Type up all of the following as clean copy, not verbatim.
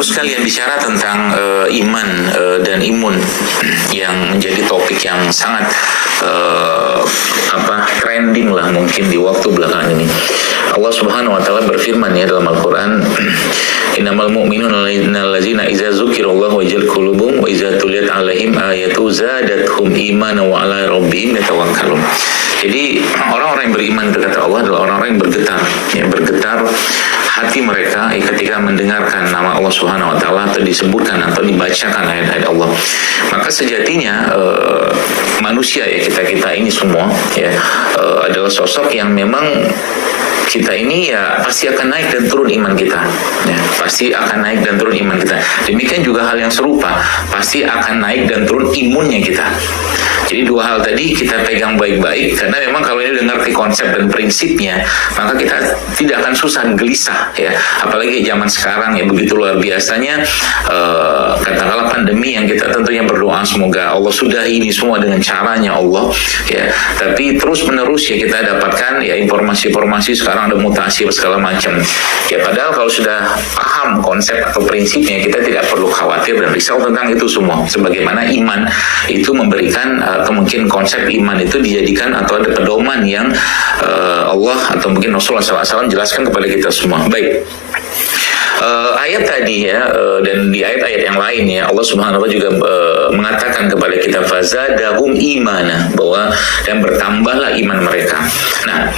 Bapak sekalian, bicara tentang iman dan imun yang menjadi topik yang sangat trending lah mungkin di waktu belakangan ini. Allah Subhanahu wa taala berfirman ya dalam Al-Qur'an, "Innamal mu'minuna allazina idza dzukirallahu wajilat qulubuhum wa idza tuliyat 'alaihim ayatu zadatuhum imanan wa 'ala rabbihim yatawakkalun." Jadi orang-orang yang beriman itu kata Allah adalah orang-orang yang bergetar hati mereka ketika mendengarkan nama Allah Subhanahu wa taala atau disebutkan atau dibacakan ayat-ayat Allah. Maka sejatinya manusia ya, kita ini semua ya adalah sosok yang memang kita ini ya pasti akan naik dan turun iman kita ya, pasti akan naik dan turun iman kita. Demikian juga hal yang serupa, pasti akan naik dan turun imunnya kita. Jadi dua hal tadi kita pegang baik-baik, karena memang kalau ini udah ngerti konsep dan prinsipnya, maka kita tidak akan susah gelisah ya. Apalagi zaman sekarang ya begitu luar biasanya katakanlah pandemi yang kita tentunya berdoa semoga Allah sudahi ini semua dengan caranya Allah ya. Tapi terus menerus ya kita dapatkan ya informasi-informasi sekarang ada mutasi segala macam. Ya padahal kalau sudah paham konsep atau prinsipnya, kita tidak perlu khawatir dan risau tentang itu semua. Sebagaimana iman itu memberikan mungkin konsep iman itu dijadikan atau ada pedoman yang Allah atau mungkin Rasulullah SAW jelaskan kepada kita semua. Baik. Ayat tadi ya dan di ayat-ayat yang lain ya Allah Subhanahu wa taala juga mengatakan kepada kita fazadahum imana, bahwa dan bertambahlah iman mereka. Nah,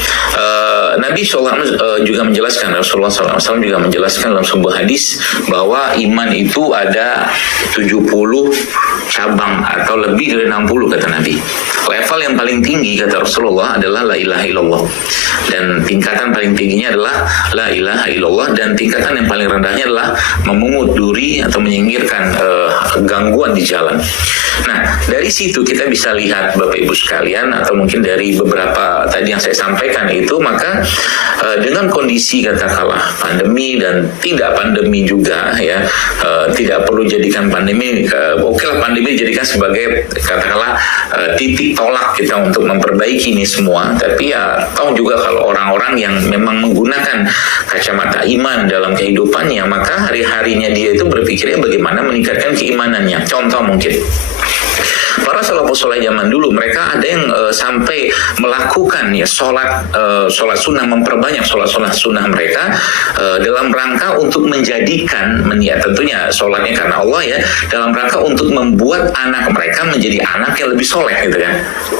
Nabi SAW juga menjelaskan, Rasulullah SAW juga menjelaskan dalam sebuah hadis bahwa iman itu ada 70 cabang atau lebih dari 60 kata Nabi. Level yang paling tinggi kata Rasulullah adalah la ilaha illallah, dan tingkatan paling tingginya adalah la ilaha illallah, dan tingkatan yang paling rendahnya adalah memungut duri atau menyingkirkan gangguan di jalan. Nah, dari situ kita bisa lihat Bapak Ibu sekalian, atau mungkin dari beberapa tadi yang saya sampaikan itu, maka dengan kondisi katakanlah pandemi dan tidak pandemi juga ya, tidak perlu jadikan pandemi, oke lah pandemi jadikan sebagai katakanlah titik tolak kita untuk memperbaiki ini semua. Tapi ya tahu juga kalau orang-orang yang memang menggunakan kacamata iman dalam kehidupannya, maka hari-harinya dia itu berpikirnya bagaimana meningkatkan keimanannya. Contoh mungkin para salafus saleh zaman dulu, mereka ada yang sampai melakukan ya sholat sunnah, memperbanyak sholat sunnah mereka dalam rangka untuk menjadikan tentunya sholatnya karena Allah ya, dalam rangka untuk membuat anak mereka menjadi anak yang lebih soleh gitu kan.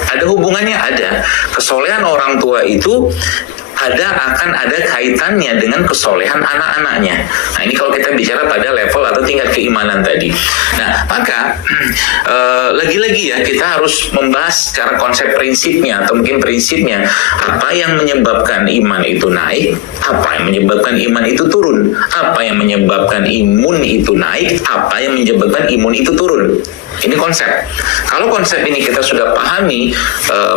Ada hubungannya, ada kesolehan orang tua itu akan ada kaitannya dengan kesolehan anak-anaknya. Nah ini kalau kita bicara pada level atau tingkat keimanan tadi. Nah maka lagi-lagi ya kita harus membahas secara konsep prinsipnya atau mungkin prinsipnya, apa yang menyebabkan iman itu naik, apa yang menyebabkan iman itu turun, apa yang menyebabkan imun itu naik, apa yang menyebabkan imun itu turun. Ini konsep. Kalau konsep ini kita sudah pahami,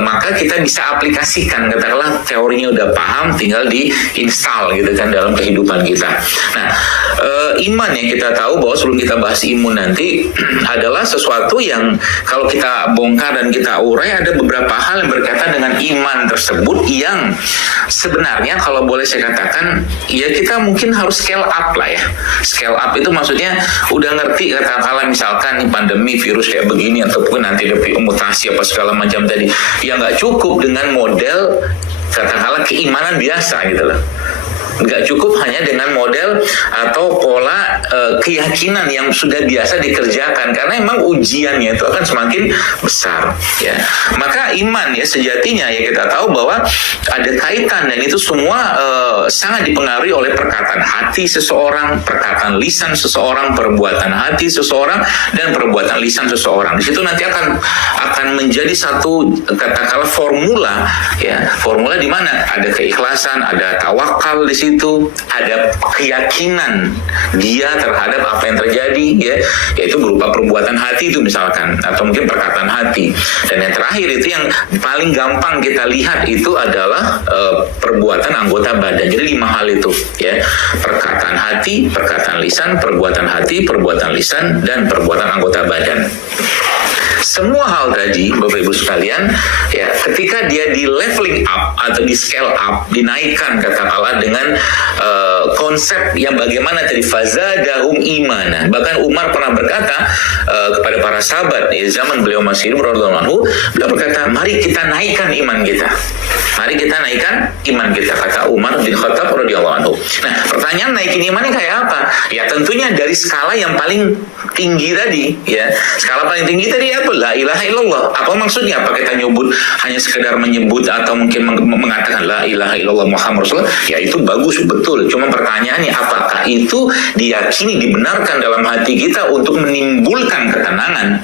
maka kita bisa aplikasikan, katakanlah teorinya udah paham, tinggal diinstal gitu kan dalam kehidupan kita. Nah, iman yang kita tahu bahwa sebelum kita bahas imun nanti adalah sesuatu yang kalau kita bongkar dan kita urai, ada beberapa hal yang berkaitan dengan iman tersebut yang sebenarnya kalau boleh saya katakan ya kita mungkin harus scale up lah ya. Scale up itu maksudnya udah ngerti katakanlah misalkan pandemi virus kayak begini ataupun nanti ada mutasi apa segala macam tadi, ya nggak cukup dengan model katakanlah keimanan biasa gitu loh. Nggak cukup hanya dengan model atau pola keyakinan yang sudah biasa dikerjakan, karena memang ujiannya itu akan semakin besar ya. Maka iman ya sejatinya ya kita tahu bahwa ada kaitan, dan itu semua sangat dipengaruhi oleh perkataan hati seseorang, perkataan lisan seseorang, perbuatan hati seseorang, dan perbuatan lisan seseorang. Di situ nanti akan menjadi satu katakanlah formula ya, formula di mana ada keikhlasan, ada tawakal di situ, ada keyakinan dia terhadap apa yang terjadi ya, yaitu berupa perbuatan hati itu misalkan, atau mungkin perkataan hati. Dan yang terakhir itu yang paling gampang kita lihat itu adalah perbuatan anggota badan. Jadi 5 hal itu ya, perkataan hati, perkataan lisan, perbuatan hati, perbuatan lisan, dan perbuatan anggota badan. semua hal tadi Bapak Ibu sekalian ya, ketika dia di leveling up atau di scale up, dinaikkan katakanlah dengan konsep yang bagaimana tadi fazadahum imana. Bahkan Umar pernah berkata kepada para sahabat zaman beliau masih hidup radhiyallahu anhu, beliau berkata, mari kita naikkan iman kita. Mari kita naikkan iman kita, kata Umar bin Khattab radhiyallahu anhu. Nah, pertanyaan naikin imannya kayak apa? Ya tentunya dari skala yang paling tinggi tadi, ya. Skala paling tinggi tadi apa? La ilaha illallah. Apa maksudnya? Apa kita nyebut hanya sekedar menyebut atau mungkin mengatakan la ilaha illallah Muhammad Rasulullah? Ya itu bagus, betul. Cuma pertanyaannya, apakah itu diyakini, dibenarkan dalam hati kita untuk menimbulkan ketenangan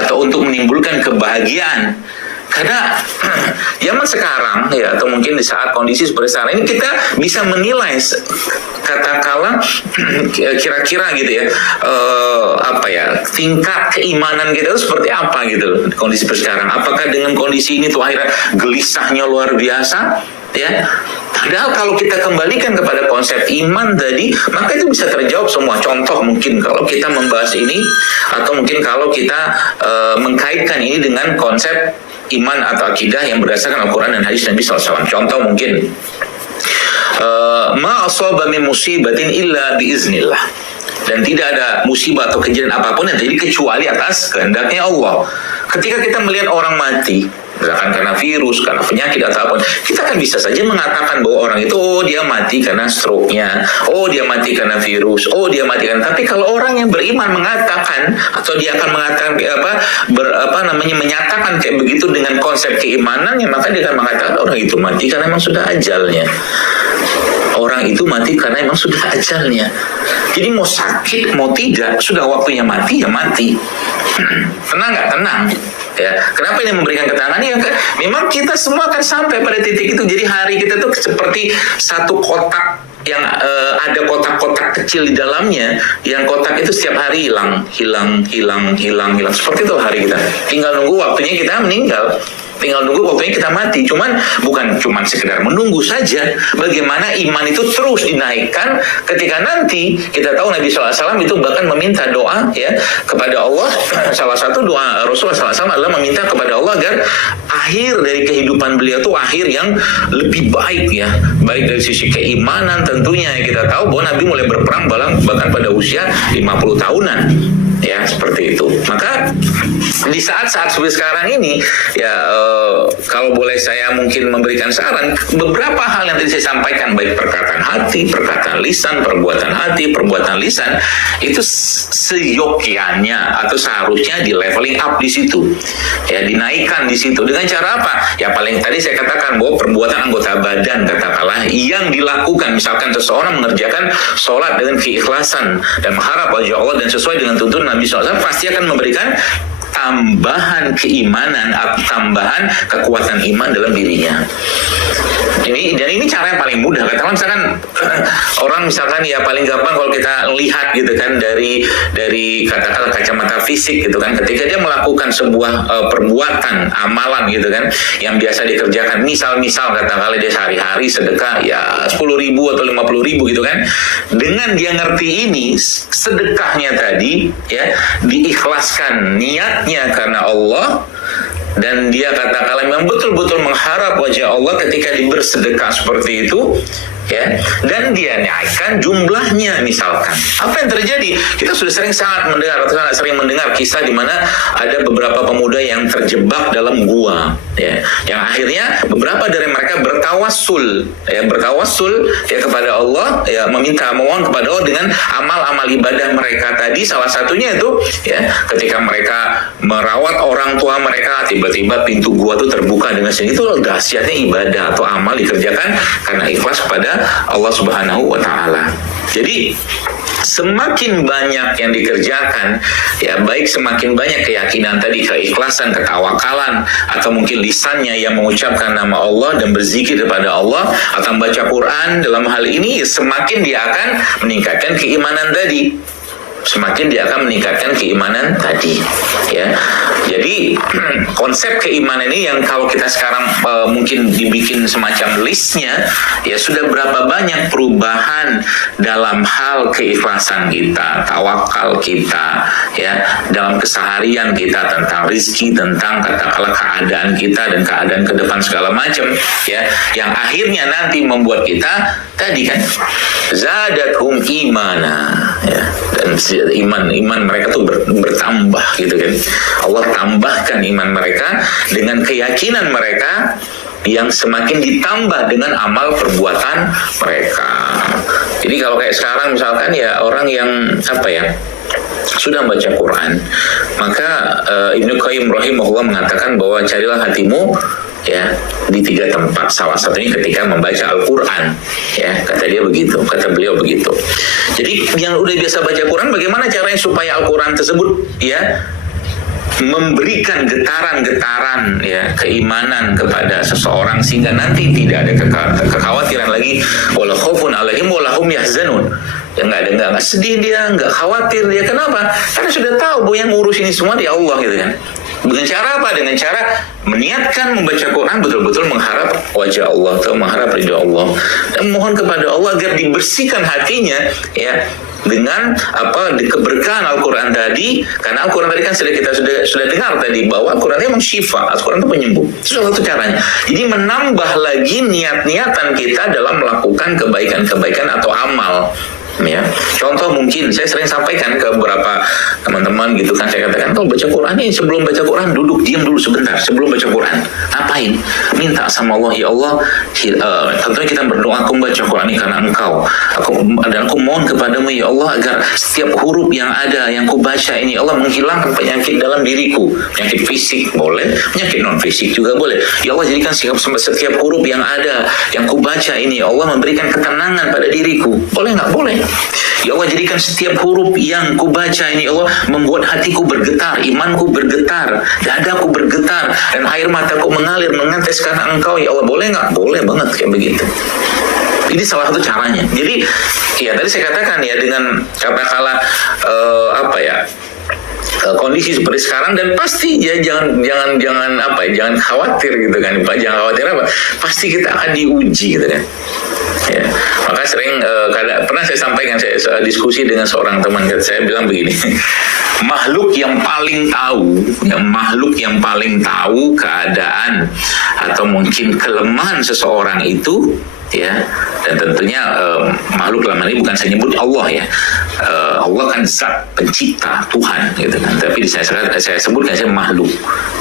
atau untuk menimbulkan kebahagiaan? Karena zaman sekarang ya, atau mungkin di saat kondisi seperti sekarang ini, kita bisa menilai katakanlah kira-kira gitu ya, tingkat keimanan kita itu seperti apa gitu kondisi sekarang. Apakah dengan kondisi ini tuh akhirnya gelisahnya luar biasa ya? Padahal kalau kita kembalikan kepada konsep iman tadi, maka itu bisa terjawab semua. Contoh mungkin kalau kita membahas ini, atau mungkin kalau kita mengkaitkan ini dengan konsep iman atau akidah yang berdasarkan Al-Quran dan hadis Nabi SAW. Contoh mungkin ma asaba min musibatin illa biiznillah. Dan tidak ada musibah atau kejadian apapun yang terjadi kecuali atas kehendaknya Allah. Ketika kita melihat orang mati, misalkan karena virus, karena penyakit atau apapun, kita kan bisa saja mengatakan bahwa orang itu, oh dia mati karena stroke-nya, oh dia mati karena virus, oh dia mati karena. Tapi kalau orang yang beriman mengatakan, atau dia akan mengatakan menyatakan kayak begitu dengan konsep keimanannya, maka dia akan mengatakan orang itu mati karena memang sudah ajalnya. Orang itu mati karena memang sudah ajalnya. Jadi mau sakit mau tidak, sudah waktunya mati ya mati. Tenang nggak? Tenang. Ya, kenapa ini memberikan keterangan? Ya, memang kita semua akan sampai pada titik itu. Jadi hari kita tuh seperti satu kotak yang ada kotak-kotak kecil di dalamnya, yang kotak itu setiap hari hilang. Seperti itu hari kita. Tinggal nunggu waktunya kita meninggal. Tinggal nunggu waktunya kita mati. Bukan cuma sekedar menunggu saja. Bagaimana iman itu terus dinaikkan ketika nanti kita tahu Nabi SAW itu bahkan meminta doa ya kepada Allah. Salah satu doa Rasulullah SAW adalah meminta kepada Allah agar akhir dari kehidupan beliau itu akhir yang lebih baik ya. Baik dari sisi keimanan tentunya. Kita tahu bahwa Nabi mulai berperang bahkan pada usia 50 tahunan. Ya seperti itu. Maka di saat-saat seperti sekarang ini ya kalau boleh saya mungkin memberikan saran, beberapa hal yang tadi saya sampaikan, baik perkataan hati, perkataan lisan, perbuatan hati, perbuatan lisan, itu seyogyanya atau seharusnya di leveling up di situ, ya dinaikkan di situ. Dengan cara apa? Ya paling tadi saya katakan bahwa perbuatan anggota badan katakanlah yang dilakukan, misalkan seseorang mengerjakan sholat dengan keikhlasan dan mengharap wajah Allah dan sesuai dengan tuntunan Nabi SAW, pasti akan memberikan tambahan keimanan atau tambahan kekuatan iman dalam dirinya. Ini cara yang paling mudah. Katakan misalkan orang misalkan ya paling gampang kalau kita lihat gitu kan dari katakanlah kacamata fisik gitu kan, ketika dia melakukan sebuah perbuatan amalan gitu kan yang biasa dikerjakan, misal katakanlah dia sehari-hari sedekah ya 10.000 atau 50.000 gitu kan, dengan dia ngerti ini sedekahnya tadi ya diikhlaskan niatnya karena Allah, dan dia katakanlah memang betul-betul mengharap wajah Allah ketika bersedekah seperti itu ya, dan dia naikkan jumlahnya misalkan. Apa yang terjadi? Kita sudah sangat sering mendengar kisah di mana ada beberapa pemuda yang terjebak dalam gua ya, yang akhirnya beberapa dari mereka bertawassul ya kepada Allah ya, memohon kepada Allah dengan amal-amal ibadah mereka tadi. Salah satunya itu ya ketika mereka merawat orang tua mereka, tiba-tiba pintu gua itu terbuka dengan sendiri. Itu dahsyatnya ibadah atau amal dikerjakan karena ikhlas kepada Allah Subhanahu wa Ta'ala. Jadi semakin banyak yang dikerjakan ya, baik semakin banyak keyakinan tadi, keikhlasan, ketawakalan, atau mungkin lisannya yang mengucapkan nama Allah dan berzikir kepada Allah atau membaca Quran, dalam hal ini semakin dia akan meningkatkan keimanan tadi. Ya. Jadi konsep keimanan ini yang kalau kita sekarang mungkin dibikin semacam listnya, ya sudah berapa banyak perubahan dalam hal keikhlasan kita, tawakal kita, ya dalam keseharian kita, tentang rizki, tentang katakanlah keadaan kita dan keadaan ke depan segala macam, ya yang akhirnya nanti membuat kita tadi kan zadathum imana, ya, dan iman mereka tuh bertambah gitu kan. Allah tambahkan iman mereka dengan keyakinan mereka yang semakin ditambah dengan amal perbuatan mereka. Jadi kalau kayak sekarang misalkan ya orang yang sudah baca Quran, maka Ibnu Qayyim rahimahullah mengatakan bahwa carilah hatimu ya di 3 tempat, salah satunya ketika membaca Al-Quran, ya kata beliau begitu. Jadi yang udah biasa baca Quran, bagaimana caranya supaya Al-Quran tersebut ya memberikan getaran-getaran ya keimanan kepada seseorang sehingga nanti tidak ada kekhawatiran lagi, wala khaufun alaihim wala hum yahzanun. Ya nggak sedih dia, nggak khawatir dia. Kenapa? Karena sudah tahu bahwa yang ngurus ini semua di Allah gitu kan. Dengan cara apa? Dengan cara meniatkan membaca Quran betul-betul mengharap wajah Allah atau mengharap ridha Allah dan mohon kepada Allah agar dibersihkan hatinya ya dengan keberkahan Al-Quran tadi. Karena Al-Quran tadi kan kita sudah dengar tadi bahwa Al-Quran itu memang syifa, Al-Quran itu penyembuh. Itu salah satu caranya. Jadi menambah lagi niat-niatan kita dalam melakukan kebaikan-kebaikan atau amal. Ya, contoh mungkin saya sering sampaikan ke beberapa teman-teman gitu kan, saya katakan kalau baca Quran nih, sebelum baca Quran diam dulu sebentar sebelum baca Quran. Ngapain? Minta sama Allah, ya Allah, tentunya kita berdoa, aku baca Quran ini karena Engkau, dan aku mohon kepadamu ya Allah agar setiap huruf yang ada yang ku baca ini Allah menghilangkan penyakit dalam diriku, penyakit fisik boleh, penyakit non fisik juga boleh. Ya Allah jadikan setiap huruf yang ada yang ku baca ini ya Allah memberikan ketenangan pada diriku. Boleh nggak? Boleh. Ya Allah jadikan setiap huruf yang ku baca ini Allah membuat hatiku bergetar, imanku bergetar, dadaku bergetar, dan air mataku mengalir mengetes karena Engkau ya Allah. Boleh nggak? Boleh banget kayak begitu. Ini salah satu caranya. Jadi ya tadi saya katakan ya dengan katakanlah kondisi seperti sekarang, dan pasti ya jangan khawatir gitu kan. Jangan khawatir pasti kita akan diuji gitu kan. Ya, maka sering pernah saya sampaikan, saya diskusi dengan seorang teman saya bilang begini, makhluk yang paling tahu keadaan atau mungkin kelemahan seseorang itu ya, dan tentunya makhluk dalam hal ini bukan saya nyebut Allah ya, Allah kan zat pencipta Tuhan gitu kan, tapi saya sebutkan saya makhluk.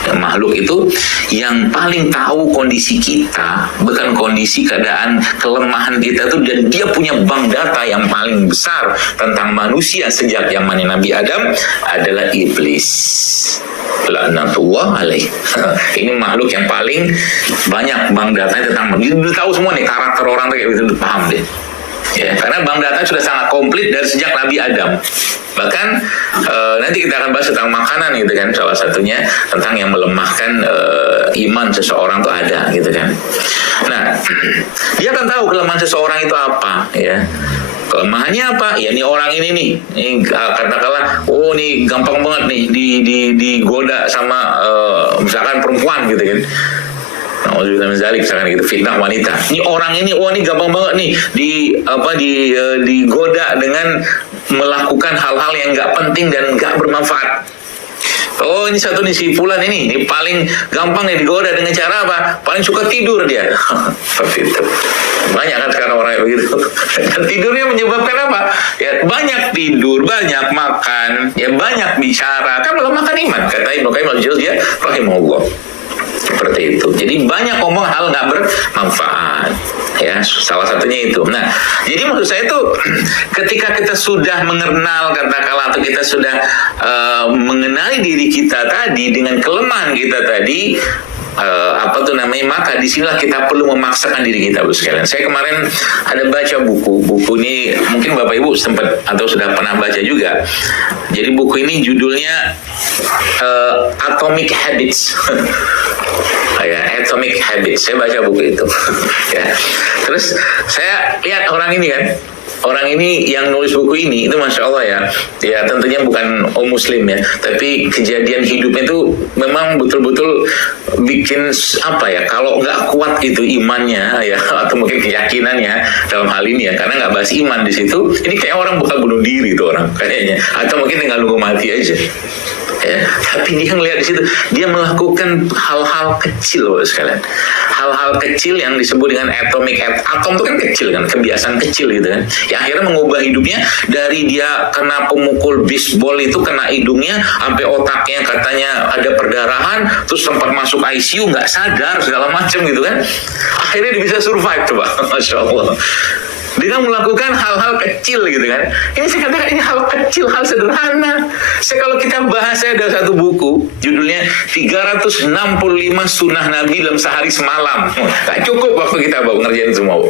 Ya, makhluk itu yang paling tahu kondisi kita, bukan kondisi keadaan kelemahan kita tuh, dan dia punya bank data yang paling besar tentang manusia sejak zaman Nabi Adam adalah iblis. Laknatullah alaih. Ini makhluk yang paling banyak bank datanya tentang manusia. Dia tahu semua nih karakter orang tuh kayak gitu, paham deh. Ya, karena bank data sudah sangat komplit dari sejak Nabi Adam. Bahkan nanti kita akan bahas tentang makanan gitu kan, salah satunya tentang yang melemahkan iman seseorang itu ada gitu kan. Nah, dia akan tahu kelemahan seseorang itu apa ya. Kelemahannya apa? Ya ini orang ini katakanlah, oh ini gampang banget nih digoda sama misalkan perempuan gitu kan. Misalkan gitu, fitnah wanita. Ini orang ini, ini gampang banget nih digoda dengan melakukan hal-hal yang nggak penting dan nggak bermanfaat. Oh ini satu nih si Fulan ini paling gampang nih digoda dengan cara apa? Paling suka tidur dia. Seperti itu. Banyak kan sekarang orang yang begitu. Dan tidurnya menyebabkan apa? Ya banyak tidur, banyak makan, ya banyak bicara. Kan melemahkan iman. Kata Ibnu Qayyim al-Jauziyah rahimahullah. Seperti itu. Jadi banyak ngomong hal nggak bermanfaat. Ya, salah satunya itu. Nah, jadi maksud saya itu ketika kita sudah mengenal katakanlah atau kita sudah mengenali diri kita tadi dengan kelemahan kita tadi, maka disinilah kita perlu memaksakan diri kita, Bu sekalian. Saya kemarin ada baca buku ini, mungkin Bapak Ibu sempat atau sudah pernah baca juga. Jadi buku ini judulnya Atomic Habits. Ya, Atomic Habits. Saya baca buku itu. Ya. Terus saya lihat orang ini kan, orang ini yang nulis buku ini itu Masya Allah ya, ya tentunya bukan muslim ya, tapi kejadian hidupnya itu memang betul-betul bikin apa ya, kalau nggak kuat itu imannya ya, atau mungkin keyakinannya dalam hal ini ya, karena nggak bahas iman di situ, ini kayak orang bakal bunuh diri tuh orang kayaknya, atau mungkin tinggal nunggu mati aja. Ya, tapi dia ngelihat di situ, dia melakukan hal-hal kecil loh sekalian, hal-hal kecil yang disebut dengan atom itu kan kecil kan, kebiasaan kecil gitu kan, yang akhirnya mengubah hidupnya dari dia kena pemukul bisbol itu kena hidungnya sampai otaknya katanya ada perdarahan, terus sempat masuk ICU nggak sadar segala macam gitu kan, akhirnya dia bisa survive coba, Masya Allah. Dia melakukan hal-hal kecil gitu kan. Ini saya katakan ini hal kecil, hal sederhana. Kalau kita bahas, saya ada satu buku judulnya 365 Sunnah Nabi dalam sehari semalam. Gak cukup waktu kita ngerjain semua.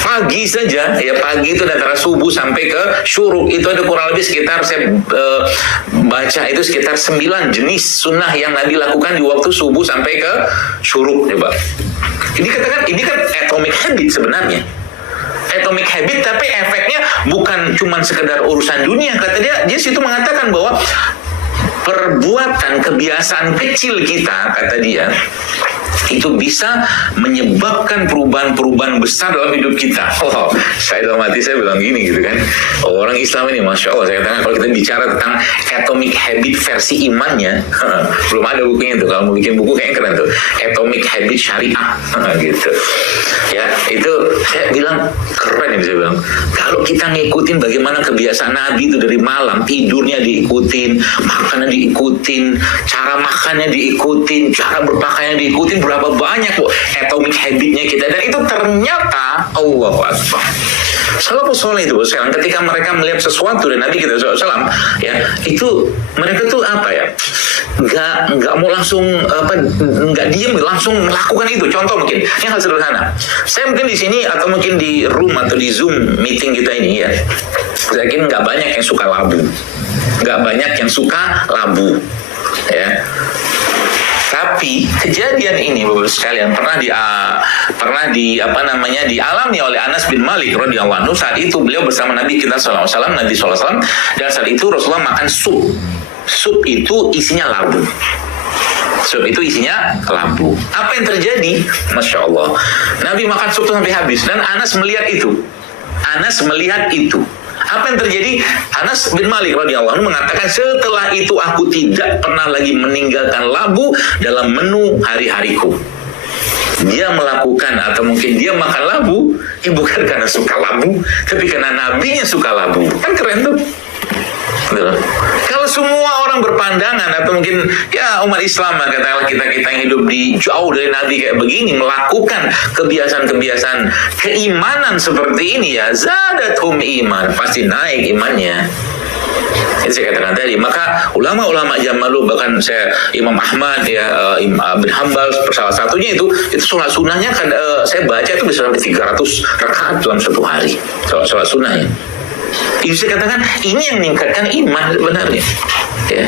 Pagi saja, ya pagi itu antara subuh sampai ke syuruk itu ada kurang lebih sekitar saya baca itu sekitar 9 jenis sunnah yang Nabi lakukan di waktu subuh sampai ke syuruk coba. Ini katakan ini kan atomic habit sebenarnya. Atomic habit, tapi efeknya bukan cuma sekedar urusan dunia. Kata dia situ mengatakan bahwa perbuatan kebiasaan kecil kita, kata dia, itu bisa menyebabkan perubahan-perubahan besar dalam hidup kita. Oh, saya dalam hati saya bilang gini gitu kan. Oh, orang Islam ini Masya Allah, saya katakan kalau kita bicara tentang atomic habit versi imannya, belum ada bukunya itu. Kalau mau bikin buku kayaknya keren tuh, Atomic Habit Syariah gitu. Ya, itu saya bilang keren ya, saya bilang. Kalau kita ngikutin bagaimana kebiasaan Nabi itu dari malam, tidurnya diikutin, makannya diikutin, cara makannya diikutin, cara berpakaiannya diikutin, berapa banyak kok atomic habitnya kita, dan itu ternyata Allahu Akbar. Salafus soleh itu sekarang ketika mereka melihat sesuatu dari Nabi kita SAW ya, itu mereka tuh apa ya, nggak mau langsung nggak diam, langsung melakukan itu. Contoh mungkin yang hal sederhana, saya mungkin di sini atau mungkin di room atau di Zoom meeting kita ini ya, saya yakin nggak banyak yang suka labu, ya. Tapi kejadian ini Bapak sekalian pernah dialami oleh Anas bin Malik radhiyallahu anhu. Saat itu beliau bersama Nabi kita sallallahu alaihi wasallam, dan saat itu Rasulullah makan sup. Sup itu isinya labu. Apa yang terjadi? Masya Allah, Nabi makan sup sampai habis, dan Anas melihat itu. Apa yang terjadi? Anas bin Malik radhiyallahu anhu mengatakan, setelah itu aku tidak pernah lagi meninggalkan labu dalam menu hari-hariku. Dia melakukan atau mungkin dia makan labu, ya bukan karena suka labu, tapi karena nabinya suka labu. Kan keren tuh. Kalau semua orang berpandangan atau mungkin ya umat Islam, katakanlah kita yang hidup di jauh dari Nabi kayak begini, melakukan kebiasaan-kebiasaan keimanan seperti ini, ya zadathum iman, pasti naik imannya. Itu saya katakan tadi. Maka ulama-ulama zaman dulu, bahkan saya Imam Ahmad ya, Imam bin Hambal salah satunya itu sholat sunnahnya kan saya baca itu bisa sampai 300 rakaat dalam satu hari sholat sunnahnya. Itu saya katakan ini yang meningkatkan iman sebenarnya ya.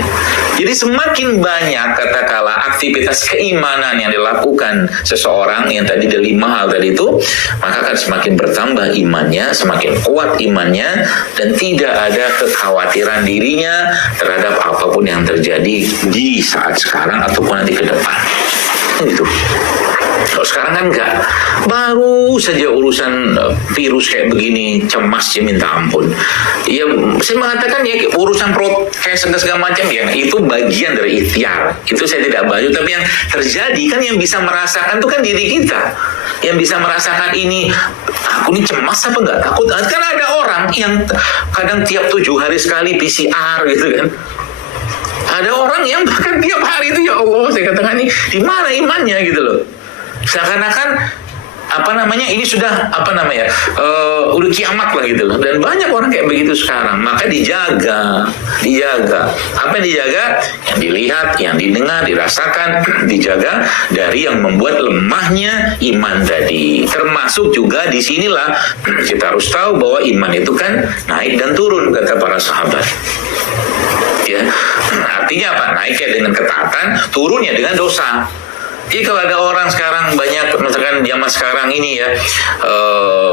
Jadi semakin banyak katakanlah aktivitas keimanan yang dilakukan seseorang yang tadi ada 5 hal tadi itu, maka akan semakin bertambah imannya, semakin kuat imannya, dan tidak ada kekhawatiran dirinya terhadap apapun yang terjadi di saat sekarang ataupun nanti ke depan. Itu. Kalau sekarang kan enggak, baru saja urusan virus kayak begini, cemas ya minta ampun. Ya saya mengatakan ya urusan prokes dan segala macam ya itu bagian dari ikhtiar. Itu saya tidak baju, tapi yang terjadi kan yang bisa merasakan itu kan diri kita. Yang bisa merasakan ini, aku ini cemas apa enggak, takut. Kan ada orang yang kadang tiap 7 hari sekali PCR gitu kan. Ada orang yang bahkan tiap hari itu, ya Allah, saya katakan ini di mana imannya gitu loh. Seakan-akan ini sudah udah kiamat lah gitu loh. Dan banyak orang kayak begitu sekarang. Maka dijaga. Apa yang dijaga? Yang dilihat, yang didengar, dirasakan, dijaga dari yang membuat lemahnya iman tadi. Termasuk juga di sinilah kita harus tahu bahwa iman itu kan naik dan turun, kata para sahabat. Ya, artinya apa? Naiknya dengan ketaatan, turunnya dengan dosa. Jadi kalau ada orang sekarang banyak, misalkan zaman sekarang ini ya,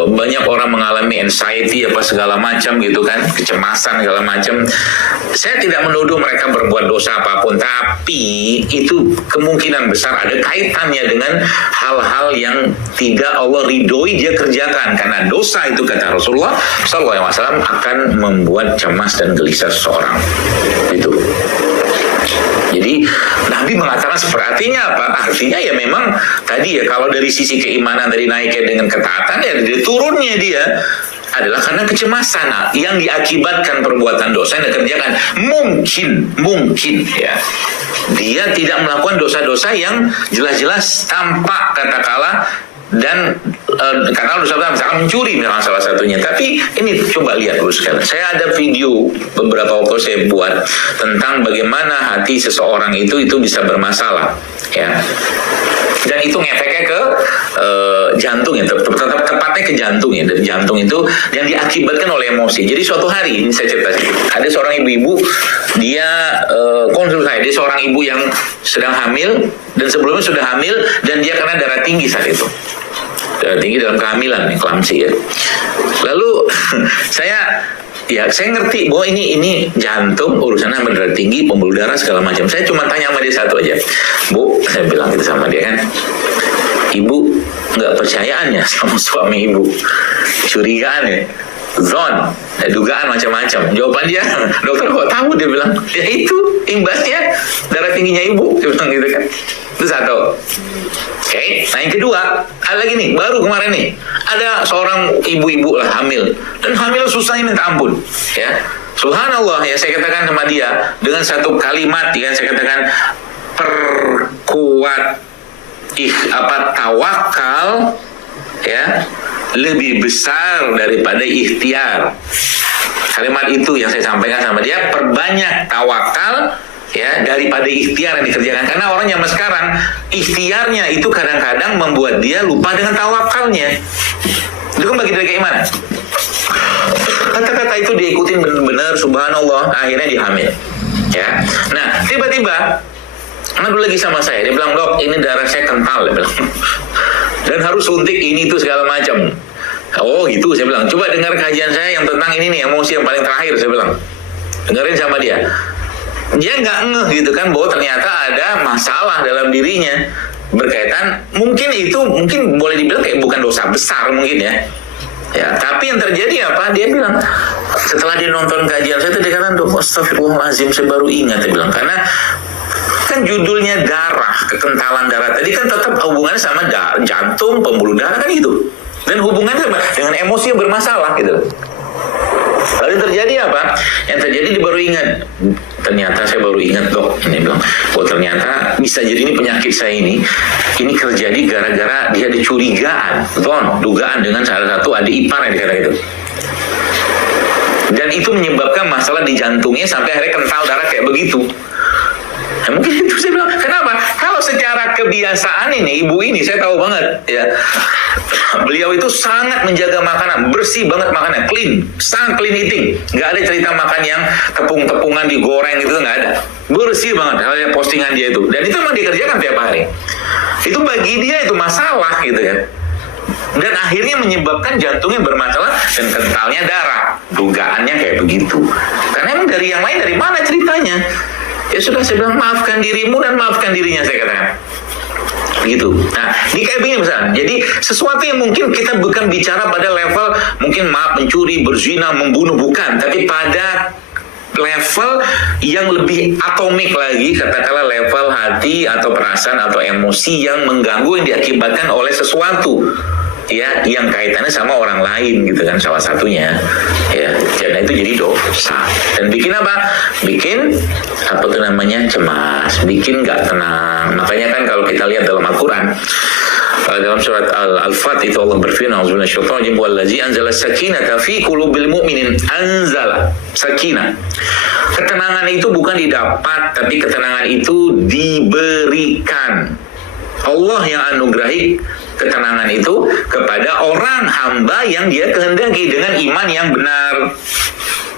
banyak orang mengalami anxiety apa segala macam gitu kan, kecemasan segala macam. Saya tidak menuduh mereka berbuat dosa apapun, tapi itu kemungkinan besar ada kaitannya dengan hal-hal yang tidak Allah ridhoi dia kerjakan, karena dosa itu kata Rasulullah SAW akan membuat cemas dan gelisah seseorang. Itu. Jadi Nabi mengatakan seperti artinya apa? Artinya ya memang tadi ya, kalau dari sisi keimanan tadi naiknya dengan ketaatan, ya dari turunnya dia adalah karena kecemasan yang diakibatkan perbuatan dosa yang dikerjakan. Mungkin ya dia tidak melakukan dosa-dosa yang jelas-jelas tampak katakanlah, dan karena dosa misalkan mencuri misalkan salah satunya. Tapi ini coba lihat dulu sekalian. Saya ada video beberapa waktu saya buat tentang bagaimana hati seseorang itu bisa bermasalah ya. Dan itu ngefeknya ke jantung ya, tepatnya ke jantung ya. Dan jantung itu yang diakibatkan oleh emosi. Jadi suatu hari, ini saya cerita sedikit, ada seorang ibu-ibu, dia konsul saya. Dia seorang ibu yang sedang hamil, dan sebelumnya sudah hamil, dan dia kena darah tinggi saat itu. Darah tinggi dalam kehamilan, eklamsi ya. Lalu saya ngerti bahwa ini jantung urusannya sama darah tinggi, pembuluh darah segala macam. Saya cuma tanya sama dia satu aja, Bu, saya bilang gitu sama dia kan, Ibu nggak percayaannya sama suami Ibu, curigaan ya, zon, dugaan macam-macam. Jawaban dia, dokter kok tahu? Dia bilang, ya itu imbasnya darah tingginya Ibu. Dia bilang gitu kan. Itu satu. Oke. Nah yang kedua, ada lagi nih, baru kemarin nih, ada seorang ibu-ibu lah hamil, dan hamil susahnya minta ampun ya. Subhanallah ya, saya katakan sama dia dengan satu kalimat ya, saya katakan perkuat tawakal ya, lebih besar daripada ikhtiar. Kalimat itu yang saya sampaikan sama dia, perbanyak tawakal ya daripada ikhtiar yang dikerjakan. Karena orang zaman sekarang ikhtiarnya itu kadang-kadang membuat dia lupa dengan tawakalnya. Itu kan bagi dari keimanan. Kata-kata itu diikutin benar-benar, subhanallah, akhirnya dia hamil ya. Nah tiba-tiba ngadu lagi sama saya, dia bilang, Dok, ini darah saya kental, dia bilang, dan harus suntik ini itu segala macam. Oh gitu, saya bilang, coba dengar kajian saya yang tentang ini nih, emosi yang paling terakhir, saya bilang, dengerin sama dia. Dia nggak ngeh gitu kan, bahwa ternyata ada masalah dalam dirinya berkaitan, mungkin boleh dibilang kayak bukan dosa besar mungkin ya, tapi yang terjadi apa, dia bilang setelah dia nonton kajian saya tadi katakan, Dok, astagfirullahaladzim, saya baru ingat, dia bilang, karena kan judulnya darah, kekentalan darah tadi kan tetap hubungannya sama jantung, pembuluh darah kan gitu, dan hubungannya sama dengan emosi yang bermasalah gitu. Lalu yang terjadi apa? Yang terjadi dia baru ingat, ternyata saya baru ingat, Dok, ini bilang, oh ternyata bisa jadi ini penyakit saya ini terjadi gara-gara dia ada curigaan, dugaan dengan salah satu adik ipar yang dikata gitu. Dan itu menyebabkan masalah di jantungnya sampai akhirnya kental darah kayak begitu. Nah, mungkin itu saya bilang, kenapa? Kalau secara kebiasaan ini, ibu ini saya tahu banget ya, beliau itu sangat menjaga makanan, bersih banget makanan, clean, sangat clean eating, nggak ada cerita makan yang tepung-tepungan digoreng gitu, nggak ada, bersih banget. Halnya postingan dia itu, dan itu memang dikerjakan tiap hari. Itu bagi dia itu masalah gitu kan, dan akhirnya menyebabkan jantungnya bermasalah dan kentalnya darah. Dugaannya kayak begitu, karena emang dari yang lain dari mana ceritanya? Ya sudah, saya bilang, maafkan dirimu dan maafkan dirinya, saya katakan gitu. Nah, di kayak begini misalnya, jadi sesuatu yang mungkin kita bukan bicara pada level mungkin maaf mencuri, berzina, membunuh, bukan, tapi pada level yang lebih atomik lagi, katakanlah level hati atau perasaan atau emosi yang mengganggu, yang diakibatkan oleh sesuatu ya yang kaitannya sama orang lain gitu kan, salah satunya ya, dan itu jadi dosa dan bikin apa? Bikin apa tuh namanya, cemas, bikin nggak tenang. Makanya kan kalau kita lihat dalam Al-Quran, dalam surat Al-Fat itu Allah berfirman, "Auzubillahi wallazi anzala sakinata fi qulubil mu'minin." Anzala sakinah. Ketenangan itu bukan didapat, tapi ketenangan itu diberikan. Allah yang anugerahi ketenangan itu kepada orang hamba yang dia kehendaki dengan iman yang benar.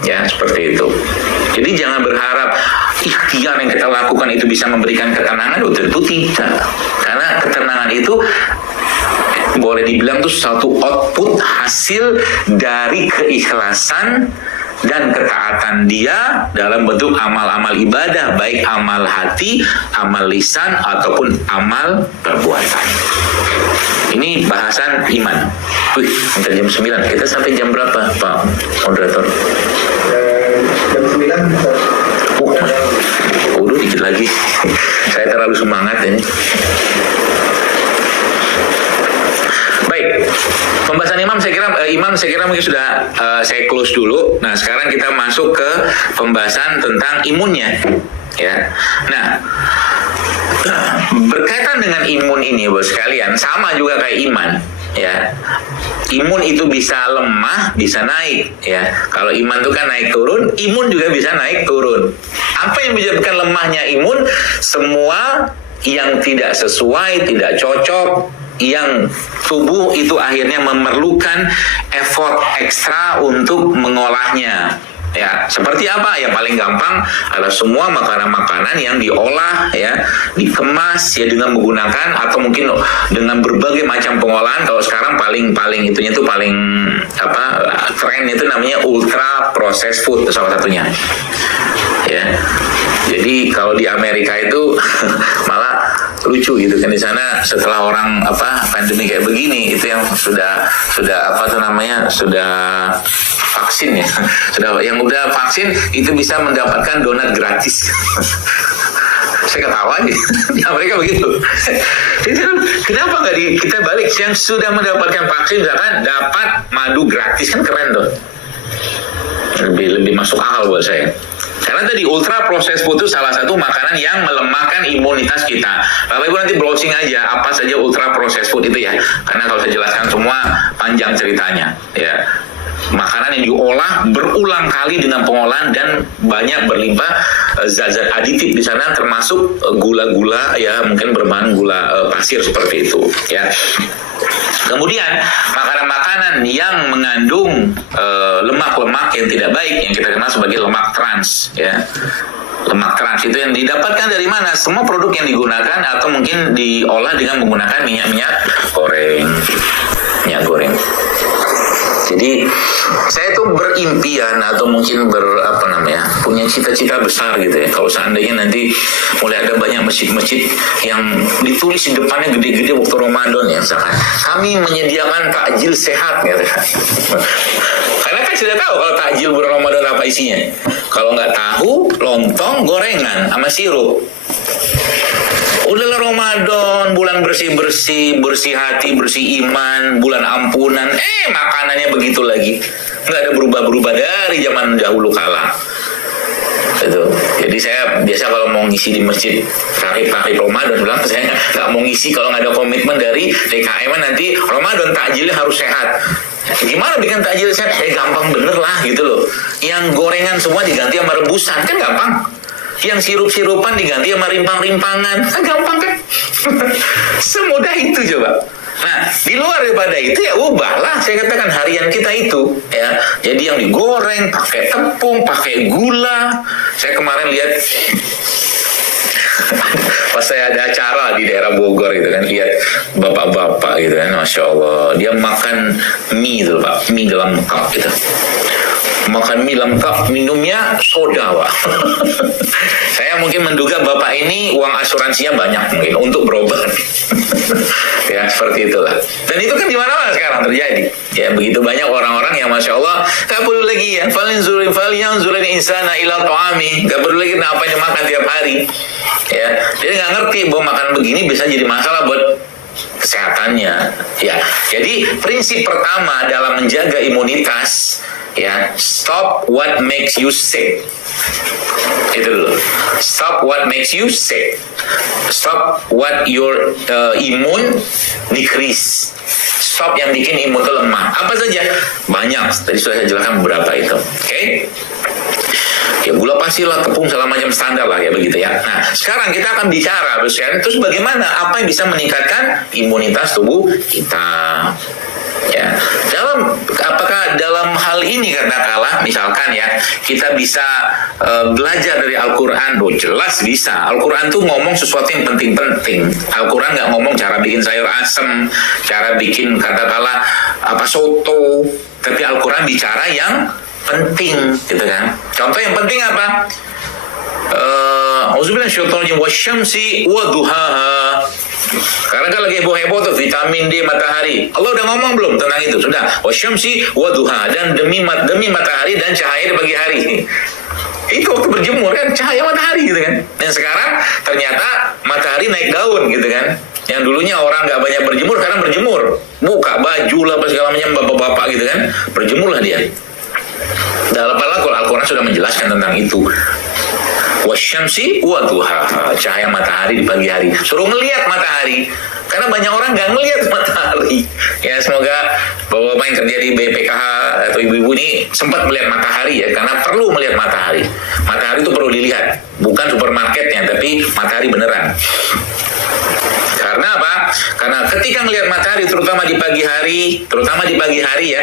Ya, seperti itu. Jadi jangan berharap ikhtiar yang kita lakukan itu bisa memberikan ketenangan, tentu tidak. Karena ketenangan itu boleh dibilang itu satu output hasil dari keikhlasan dan ketaatan dia dalam bentuk amal-amal ibadah, baik amal hati, amal lisan, ataupun amal perbuatan. Ini bahasan iman. Wih, sampai jam 9. Kita sampai jam berapa, Pak Moderator? Jam 9. Udah dikit lagi. Saya terlalu semangat ini. Baik, pembahasan imam saya kira mungkin sudah saya close dulu. Nah, sekarang kita masuk ke pembahasan tentang imunnya, ya. Nah, berkaitan dengan imun ini, bos sekalian, sama juga kayak iman, ya. Imun itu bisa lemah, bisa naik, ya. Kalau iman itu kan naik turun, imun juga bisa naik turun. Apa yang menyebabkan lemahnya imun? Semua yang tidak sesuai, tidak cocok, yang tubuh itu akhirnya memerlukan effort ekstra untuk mengolahnya. Ya, seperti apa? Ya paling gampang adalah semua makanan-makanan yang diolah, ya, dikemas ya dengan menggunakan atau mungkin dengan berbagai macam pengolahan. Kalau sekarang paling itunya tuh paling tren itu namanya ultra processed food, salah satunya. Ya. Jadi kalau di Amerika itu malah lucu gitu kan, di sana setelah orang pandemi kayak begini itu yang sudah vaksin ya, yang udah vaksin itu bisa mendapatkan donat gratis. Saya ketawa aja di Amerika begitu. Jadi kenapa nggak kita balik yang sudah mendapatkan vaksin misalkan dapat madu gratis, kan keren tuh, lebih masuk akal buat saya. Karena tadi ultra processed food itu salah satu makanan yang melemahkan imunitas kita. Bapak Ibu nanti browsing aja apa saja ultra processed food itu ya. Karena kalau saya jelaskan semua panjang ceritanya. Ya, makanan yang diolah berulang kali dengan pengolahan dan banyak berlimpah zat-zat aditif di sana, termasuk gula-gula ya, mungkin berbahan gula pasir seperti itu. Ya. Kemudian makanan-makanan yang mengandung lemak-lemak yang tidak baik yang kita kenal sebagai lemak trans, ya. Lemak trans itu yang didapatkan dari mana? Semua produk yang digunakan atau mungkin diolah dengan menggunakan minyak goreng. Jadi saya tuh berimpian atau mungkin punya cita-cita besar gitu ya. Kalau seandainya nanti mulai ada banyak masjid-masjid yang ditulis di depannya gede-gede waktu Ramadan ya, misalkan kami menyediakan takjil sehat gitu. Karena kan sudah tahu kalau takjil bulan Ramadan apa isinya. Kalau nggak tahu, lontong, gorengan sama sirup. Udahlah Ramadan, bulan bersih-bersih, bersih hati, bersih iman, bulan ampunan. Makanannya begitu lagi. Nggak ada berubah-berubah dari zaman dahulu kala. Itu. Jadi saya biasa kalau mau ngisi di masjid tarif Ramadan, bilang saya nggak mau ngisi kalau nggak ada komitmen dari DKM nanti Ramadan takjilnya harus sehat. Gimana bikin takjil sehat? Gampang bener lah gitu loh. Yang gorengan semua diganti sama rebusan, kan gampang. Yang sirup-sirupan diganti sama rimpang-rimpangan, kan gampang kan? Semudah itu coba. Nah, di luar daripada itu ya ubahlah, saya katakan harian kita itu ya. Jadi yang digoreng pakai tepung, pakai gula. Saya kemarin lihat pas saya ada acara di daerah Bogor gitu kan, lihat bapak-bapak gitu kan, Masya Allah, dia makan mie itu Pak, mie dalam cup gitu. Makan mie lengkap, minumnya soda, Pak. Saya mungkin menduga bapak ini uang asuransinya banyak mungkin untuk berobat. Ya, seperti itulah. Dan itu kan di mana-mana sekarang terjadi. Ya, begitu banyak orang-orang yang Masya Allah gak perlu lagi ya, falyanzuril insana ila ta'ami, gak perlu lagi apa yang makan tiap hari. Ya, dia gak ngerti bahwa makan begini bisa jadi masalah buat kesehatannya. Ya, jadi prinsip pertama dalam menjaga imunitas, ya, stop what makes you sick. Itu dulu. Stop what makes you sick. Stop what your immune decrease. Stop yang bikin imun itu lemah. Apa saja? Banyak. Tadi sudah saya jelaskan beberapa itu. Oke? Ya, gula silat, tepung segala macam standar lah ya begitu ya. Nah, sekarang kita akan bicara terus bagaimana apa yang bisa meningkatkan imunitas tubuh kita. Ya, apakah dalam hal ini katakanlah misalkan ya kita bisa belajar dari Al-Quran? Jelas bisa. Al-Quran tuh ngomong sesuatu yang penting-penting. Al-Quran nggak ngomong cara bikin sayur asem, cara bikin katakanlah soto, tapi Al-Quran bicara yang penting, gitu kan? Contoh yang penting apa? Auzubillahi minasyaitonir rajim wasyamsi wa duhaha. Karena kan lagi heboh-heboh tuh vitamin D matahari. Allah udah ngomong belum tentang itu? Sudah. Wasyamsi wa duhaha, dan demi matahari dan cahaya di pagi hari. Itu waktu berjemur kan cahaya matahari gitu kan. Dan sekarang ternyata matahari naik daun gitu kan. Yang dulunya orang nggak banyak berjemur, sekarang berjemur. Buka baju lah apa segala macam bapak-bapak gitu kan. Berjemurlah dia. Dalam Al-Quran sudah menjelaskan tentang itu. Wasyamsi wa duhaha, cahaya matahari di pagi hari. Suruh ngelihat matahari. Karena banyak orang nggak ngelihat matahari. Ya semoga bapak-bapak yang kerja di BPKH atau ibu-ibu ini sempat melihat matahari ya, karena perlu melihat matahari. Matahari itu perlu dilihat, bukan supermarketnya, tapi matahari beneran. Karena apa? Karena ketika melihat matahari, terutama di pagi hari ya,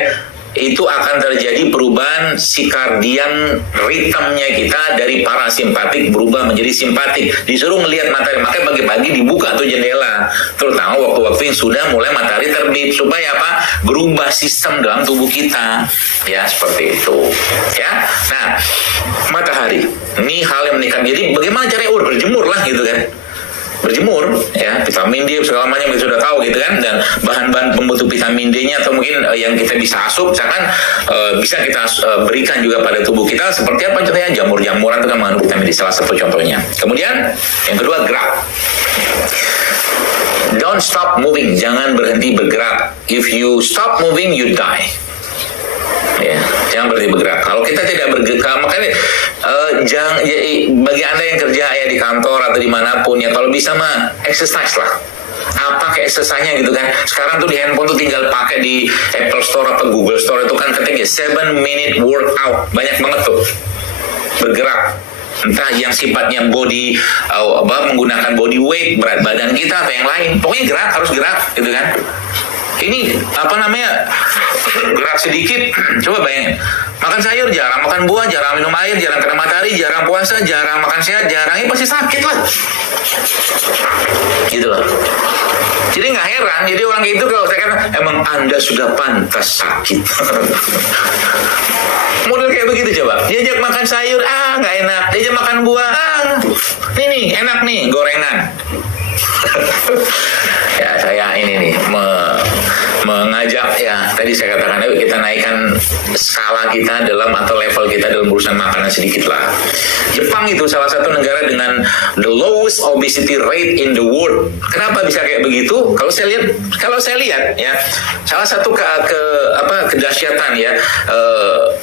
itu akan terjadi perubahan sikardian ritmenya kita dari parasimpatik berubah menjadi simpatik. Disuruh melihat matahari, makanya pagi-pagi dibuka tuh jendela, terutama waktu-waktu yang sudah mulai matahari terbit, supaya apa? Berubah sistem dalam tubuh kita. Ya seperti itu. Ya. Nah, matahari ini hal yang meningkat. Jadi bagaimana caranya? Berjemur lah gitu kan. Berjemur ya, vitamin D segala macam kita sudah tahu gitu kan, dan bahan-bahan pembentuk vitamin D-nya atau mungkin yang kita bisa asup misalkan bisa kita berikan juga pada tubuh kita. Seperti apa contohnya? Jamur-jamuran itu kan mengandung vitamin D, salah satu contohnya. Kemudian yang kedua, gerak. Don't stop moving, jangan berhenti bergerak. If you stop moving, you die. Ya, jangan berhenti bergerak. Kalau kita tidak bergerak, makanya bagi Anda yang kerja ya di kantor atau dimanapun ya, kalau bisa mah exercise lah. Apa kayak exercise-nya gitu kan? Sekarang tuh di handphone tuh tinggal pakai di Apple Store atau Google Store itu kan ketik 7-minute workout, banyak banget tuh bergerak. Entah yang sifatnya body menggunakan body weight, berat badan kita atau yang lain, pokoknya gerak, harus gerak gitu kan. Ini gerak sedikit. Coba bayangin, makan sayur jarang, makan buah jarang, minum air jarang, kena matahari jarang, puasa jarang, makan sehat jarang, ini pasti sakit lah gitu loh. Jadi nggak heran, jadi orang itu kalau saya kata emang Anda sudah pantas sakit. Model kayak begitu coba. Diajak makan sayur, nggak enak. Diajak makan buah, ini enak nih, gorengan. Ya saya ini nih mengajak ya, tadi saya katakan yuk kita naikkan skala kita dalam atau level kita dalam urusan makanan sedikit lah. Jepang itu salah satu negara dengan the lowest obesity rate in the world. Kenapa bisa kayak begitu? Kalau saya lihat ya, salah satu kedahsyatan ya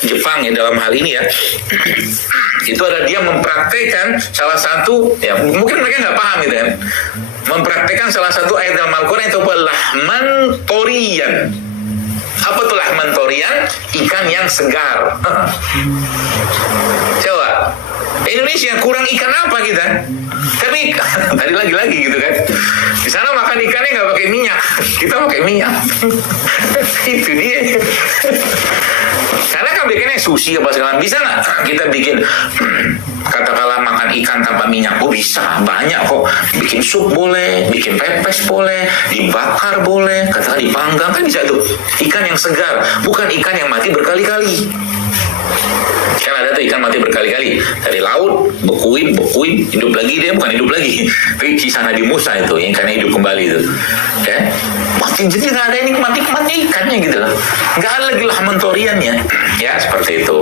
Jepang ya dalam hal ini ya, itu adalah dia mempraktekkan salah satu ya, mungkin mereka nggak paham gitu kan, mempraktekkan salah satu ayat dalam Al-Quran itu lahman torian. Apa tuh lahman torian? Ikan yang segar. Coba Indonesia kurang ikan apa kita? Tapi tadi lagi-lagi gitu kan, di sana makan ikannya nggak pakai minyak, kita pakai minyak. Itu dia. Karena kan bikinnya sushi apa segala, bisa nggak kita bikin katakanlah makan ikan tanpa minyak? Oh bisa, banyak kok. Bikin sup boleh, bikin pepes boleh, dibakar boleh, katakanlah dipanggang kan bisa tuh. Ikan yang segar, bukan ikan yang mati berkali-kali. Kan ada tuh ikan mati berkali-kali dari laut, bekuin, hidup lagi, dia bukan hidup lagi, tapi kisah Nabi Musa itu yang ikannya hidup kembali itu, ya mati. Jadi nggak ada ini mati-matinya ikannya gitu loh, nggak ada lagi lahman toriannya, ya seperti itu.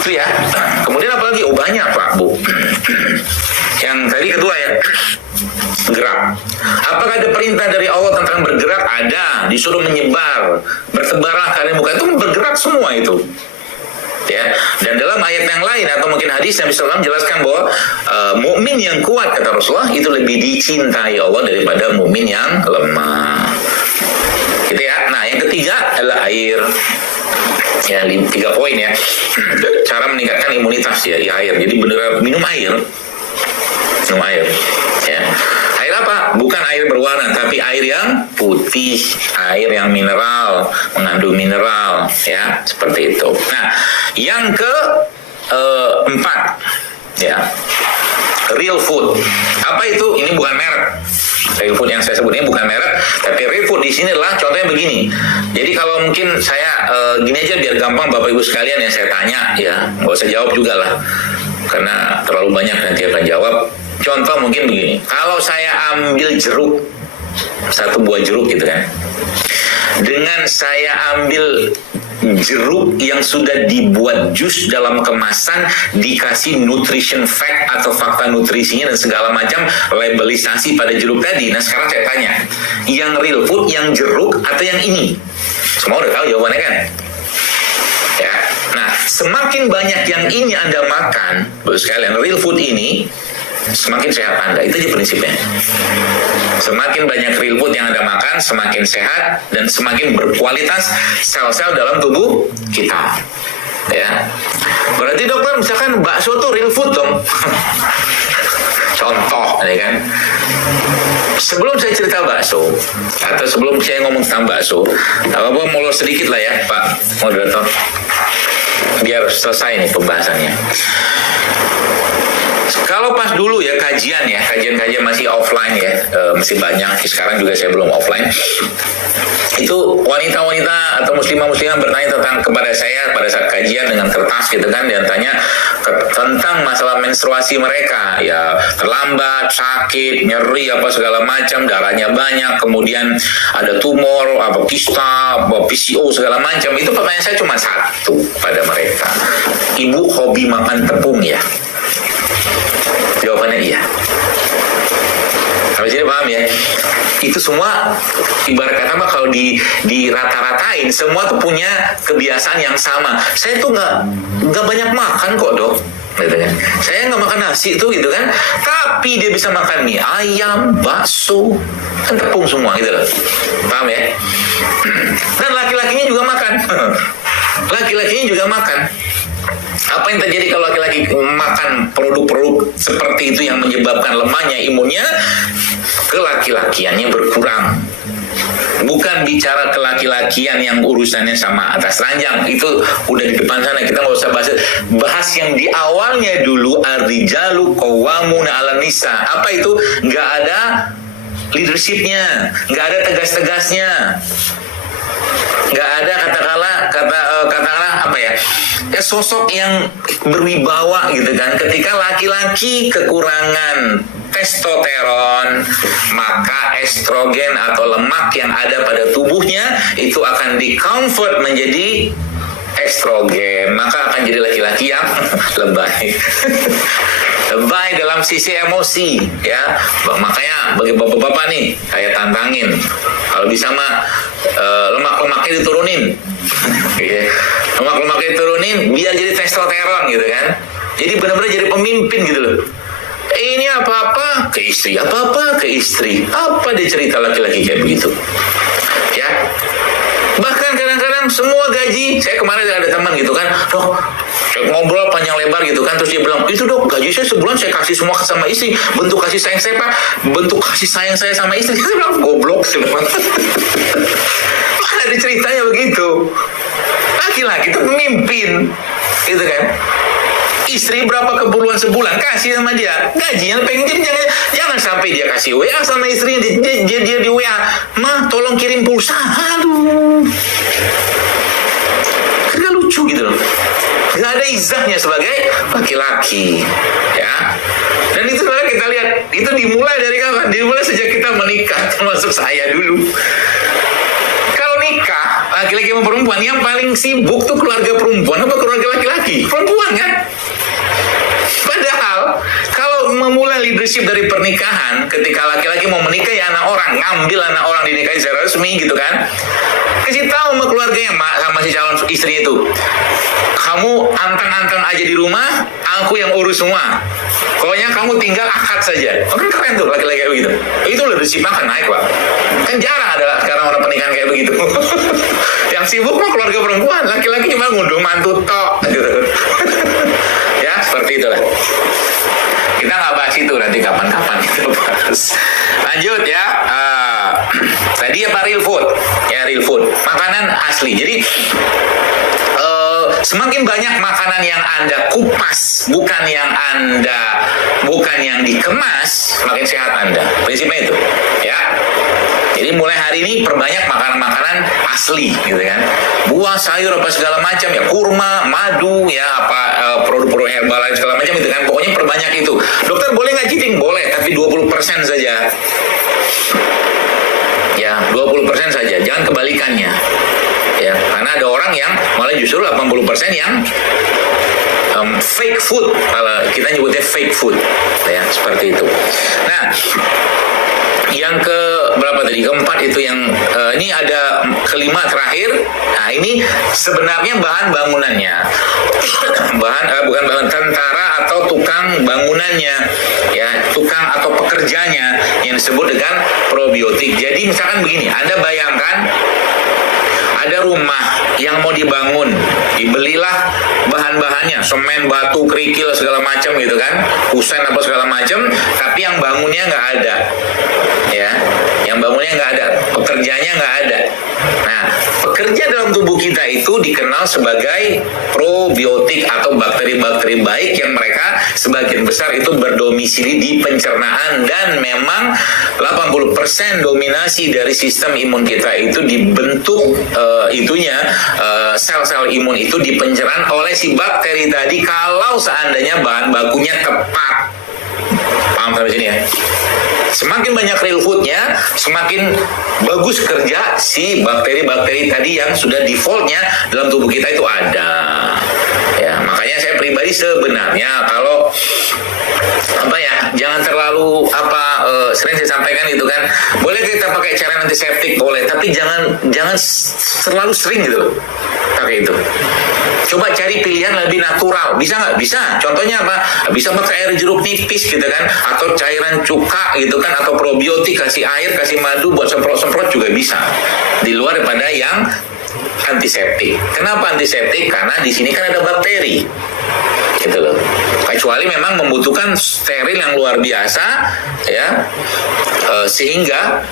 Itu ya. Kemudian apalagi? Oh banyak Pak Bu. Yang tadi kedua ya, gerak. Apakah ada perintah dari Allah tentang bergerak? Ada. Disuruh menyebar, bertebarlah kalian muka, itu bergerak semua itu. Ya, dan dalam ayat yang lain atau mungkin hadis Nabi SAW menjelaskan bahwa mukmin yang kuat kata Rasulullah itu lebih dicintai Allah daripada mukmin yang lemah. Gitu ya. Nah, yang ketiga adalah air. Ya, 3 poin ya. Cara meningkatkan imunitas ya, air. Jadi beneran minum air. Minum air. Ya. Air apa? Bukan air berwarna, tapi air yang putih, air yang mineral, mengandung mineral, ya, seperti itu. Nah, yang keempat, ya, real food. Apa itu? Ini bukan merek. Real food yang saya sebut ini bukan merek, tapi real food di sini adalah contohnya begini. Jadi kalau mungkin saya gini aja biar gampang Bapak Ibu sekalian yang saya tanya ya, nggak usah jawab juga lah, karena terlalu banyak nanti akan jawab. Contoh mungkin begini, kalau saya ambil jeruk, 1 buah jeruk gitu kan, dengan saya ambil jeruk yang sudah dibuat jus dalam kemasan, dikasih nutrition fact atau fakta nutrisinya dan segala macam labelisasi pada jeruk tadi. Nah sekarang saya tanya, yang real food, yang jeruk atau yang ini? Semua udah tahu jawabannya kan? Ya. Nah semakin banyak yang ini Anda makan, Bapak sekalian, real food ini semakin sehat Anda. Itu aja prinsipnya. Semakin banyak real food yang Anda makan, semakin sehat dan semakin berkualitas sel-sel dalam tubuh kita. Ya. Berarti dokter misalkan bakso tuh real food dong. Contoh, ya kan. Sebelum saya cerita bakso atau sebelum saya ngomong tentang bakso, apa-apa molor sedikit lah ya, Pak Moderator. Biar selesai nih pembahasannya. Kalau pas dulu ya kajian masih offline ya, masih banyak. Sekarang juga saya belum offline. Itu wanita-wanita atau muslimah-muslimah bertanya kepada saya pada saat kajian dengan kertas gitu kan, dan tanya tentang masalah menstruasi mereka, ya terlambat, sakit, nyeri apa segala macam, darahnya banyak, kemudian ada tumor, apa kista, apa PCO segala macam. Itu pertanyaan saya cuma satu pada mereka, ibu hobi makan tepung ya? Jawabannya iya. Sampai sini paham ya? Itu semua ibarat kata mah kalau di rata-ratain semua tuh punya kebiasaan yang sama. Saya tuh nggak banyak makan kok dok, gitu kan. Saya nggak makan nasi tuh gitu kan. Tapi dia bisa makan mie ayam, bakso, kan tepung semua gitu loh. Paham ya? Dan laki-lakinya juga makan. Laki-lakinya juga makan. Apa yang terjadi kalau laki-laki makan produk-produk seperti itu yang menyebabkan lemahnya imunnya? Kelaki-lakiannya berkurang. Bukan bicara kelaki-lakian yang urusannya sama atas ranjang, itu udah di depan sana, kita nggak usah bahas yang di awalnya dulu. Ar-rijalu qawwamuna 'alan nisa. Apa itu? Nggak ada leadershipnya, nggak ada tegas-tegasnya, nggak ada katakanlah apa ya, sosok yang berwibawa gitu kan. Ketika laki-laki kekurangan testosteron, maka estrogen atau lemak yang ada pada tubuhnya itu akan di-convert menjadi estrogen, maka akan jadi laki-laki yang lebay. Lebay dalam sisi emosi ya. Makanya bagi bapak-bapak nih, saya tantangin kalau bisa mah lemak-lemaknya diturunin. Lemak-lemaknya diturunin biar jadi testosteron gitu kan. Jadi benar-benar jadi pemimpin gitu loh. Ini apa-apa ke istri, apa-apa ke istri. Apa dia cerita laki-laki kayak begitu? Ya. Bahkan kadang-kadang semua gaji, saya kemarin ada teman gitu kan, dok, saya ngobrol panjang lebar gitu kan, terus dia bilang, itu dok, gaji saya sebulan saya kasih semua sama istri, bentuk kasih sayang saya pak, bentuk kasih sayang saya sama istri. Saya bilang, goblok semua. Mana ada ceritanya begitu? Laki-laki itu pemimpin, gitu kan. Istri berapa keperluan sebulan kasih sama dia, gajinya pengen. Jadi jangan sampai dia kasih WA sama istrinya, dia di WA, mah tolong kirim pulsa. Aduh, nggak lucu gitu loh, nggak ada izahnya sebagai laki-laki ya. Dan itu sebenarnya kita lihat, itu dimulai dari kapan? Dimulai sejak kita menikah, termasuk saya dulu. Kalau nikah laki-laki sama perempuan, yang paling sibuk tuh keluarga perempuan apa keluarga laki-laki? Perempuan kan. Padahal kalau memulai leadership dari pernikahan, ketika laki-laki mau menikah ya anak orang, ngambil anak orang dinikahi secara resmi gitu kan, kasih tahu sama keluarganya, mak sama masih calon istri itu, kamu anteng-anteng aja di rumah, aku yang urus semua. Pokoknya kamu tinggal akad saja. Oh, kan keren tuh laki-laki kayak begitu. Itu leadership kan naik, Pak. Kan jarang ada sekarang orang pernikahan kayak begitu. Yang sibuk mah keluarga perempuan, laki-laki cuma ngunduh mantu tok gitu. Ya, seperti itulah. Kita nggak bahas itu, nanti kapan-kapan kita bahas. Lanjut ya. Tadi apa, real food? Ya, real food. Makanan asli. Jadi semakin banyak makanan yang Anda kupas, bukan yang dikemas, semakin sehat Anda. Prinsipnya itu, ya. Jadi mulai hari ini perbanyak makanan-makanan asli, gitu kan. Buah, sayur, apa segala macam, ya, kurma, madu, ya, apa produk-produk herbal lain segala macam itu kan. Pokoknya perbanyak itu. Dokter boleh nggak cheating? Boleh, tapi 20% saja. Ya, 20% saja. Jangan kebalikannya. Ya, karena ada orang yang malah justru 80% yang fake food, kalau kita nyebutnya fake food, ya, seperti itu. Nah, yang ke berapa tadi? Keempat itu yang ini ada kelima terakhir. Nah, ini sebenarnya bahan bangunannya, bukan bahan tentara atau tukang bangunannya, ya, tukang atau pekerjanya yang disebut dengan probiotik. Jadi misalkan begini, Anda bayangkan ada rumah yang mau dibangun, dibelilah bahan-bahannya, semen, batu, kerikil, segala macam gitu kan, kusen apa segala macam, tapi yang bangunnya nggak ada, ya, yang bangunnya nggak ada, pekerjanya nggak ada. Nah, pekerja dalam tubuh kita itu dikenal sebagai probiotik atau bakteri-bakteri baik yang mereka sebagian besar itu berdomisili di pencernaan, dan memang 80% dominasi dari sistem imun kita itu dibentuk sel-sel imun itu di pencernaan oleh si bakteri tadi kalau seandainya bahan bakunya tepat. Paham sampai sini ya? Semakin banyak real foodnya, semakin bagus kerja si bakteri-bakteri tadi yang sudah defaultnya dalam tubuh kita itu ada. Ya, makanya saya pribadi sebenarnya kalau jangan terlalu sering saya sampaikan itu kan, boleh kita pakai cairan antiseptik boleh, tapi jangan terlalu sering gitu loh pakai itu. Coba cari pilihan lebih natural, bisa nggak? Bisa. Contohnya apa? Bisa pakai air jeruk nipis gitu kan, atau cairan cuka gitu kan, atau probiotik, kasih air, kasih madu buat semprot-semprot juga bisa. Di luar daripada yang antiseptik. Kenapa antiseptik? Karena di sini kan ada bakteri, gitu loh. Kecuali memang membutuhkan steril yang luar biasa, ya, sehingga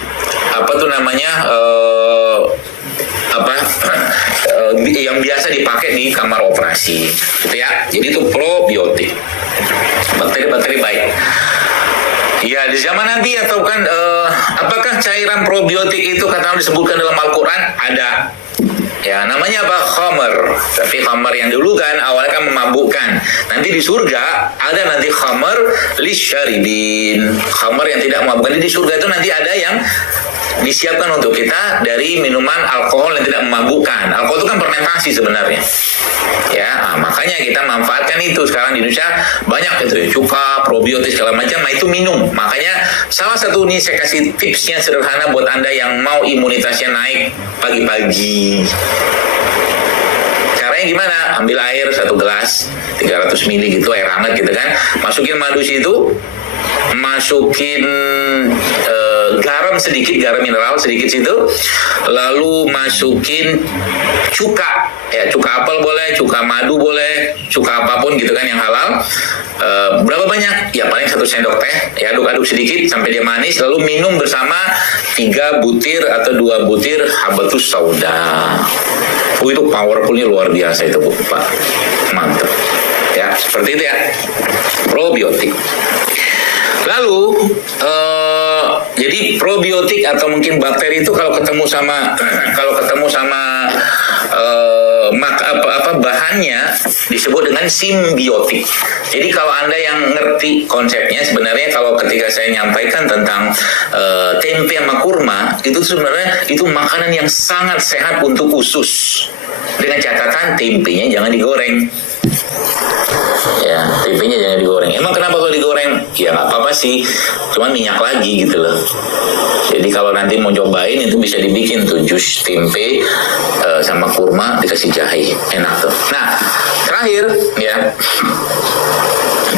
yang biasa dipakai di kamar operasi, gitu ya. Jadi itu probiotik, bakteri-bakteri baik. Ya, di zaman Nabi atau kan apakah cairan probiotik itu katakan disebutkan dalam Al-Quran? Ada. Ya, namanya apa? Khamar. Tapi khamar yang dulu kan awalnya kan memabukkan. Nanti di surga ada nanti khamar lisyaribin. Khamar yang tidak memabukkan. Di surga itu nanti ada yang disiapkan untuk kita dari minuman alkohol yang tidak memabukkan. Alkohol itu kan fermentasi sebenarnya. Ya, makanya kita manfaatkan itu. Sekarang di Indonesia banyak itu, cuka, probiotik segala macam. Nah, itu minum. Makanya salah satu nih saya kasih tipsnya sederhana buat Anda yang mau imunitasnya naik pagi-pagi. Caranya gimana? Ambil air 1 gelas 300 ml gitu, air hangat gitu kan. Masukin madu situ, masukin garam sedikit, garam mineral sedikit situ, lalu masukin cuka, ya, cuka apel boleh, cuka madu boleh, cuka apapun gitu kan yang halal. Berapa banyak? Ya paling 1 sendok teh, ya, aduk-aduk sedikit sampai dia manis, lalu minum bersama 3 butir atau 2 butir habatus sauda. Itu powerfulnya luar biasa itu, Pak. Mantap. Ya, seperti itu ya. Probiotik. Lalu jadi probiotik atau mungkin bakteri itu kalau ketemu sama bahannya disebut dengan simbiotik. Jadi kalau Anda yang ngerti konsepnya, sebenarnya kalau ketika saya nyampaikan tentang tempe sama kurma, itu sebenarnya itu makanan yang sangat sehat untuk usus. Dengan catatan tempenya jangan digoreng. Ya, tempenya jangan digoreng. Emang kenapa kalau digoreng? ya nggak apa-apa sih, cuman minyak lagi gitu loh. Jadi kalau nanti mau cobain itu bisa dibikin tuh jus tempe sama kurma dikasih jahe, enak tuh. Nah terakhir ya,